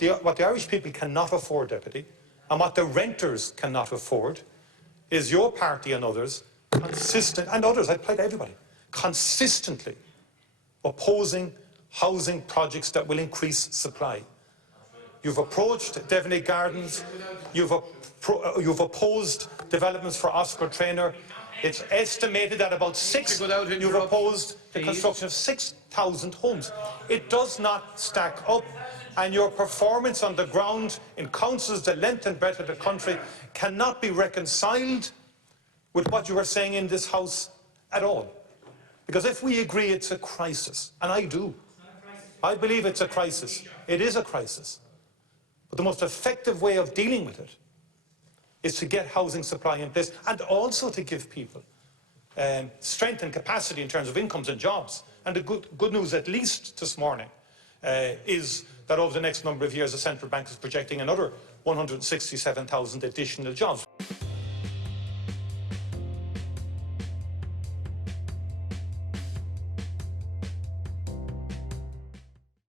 What the Irish people cannot afford, Deputy, and what the renters cannot afford, is your party and others, and others, I apply to everybody, consistently opposing housing projects that will increase supply. You've approached Devonay Gardens, you've opposed developments for Oscar Traynor. It's estimated that you've opposed the construction of 6,000 homes. It does not stack up, and your performance on the ground in councils the length and breadth of the country cannot be reconciled with what you are saying in this House at all. Because if we agree it's a crisis, and I do, I believe it's a crisis, it is a crisis, but the most effective way of dealing with it is to get housing supply in place, and also to give people strength and capacity in terms of incomes and jobs. And the good news, at least this morning, is that over the next number of years the central bank is projecting another 167,000 additional jobs.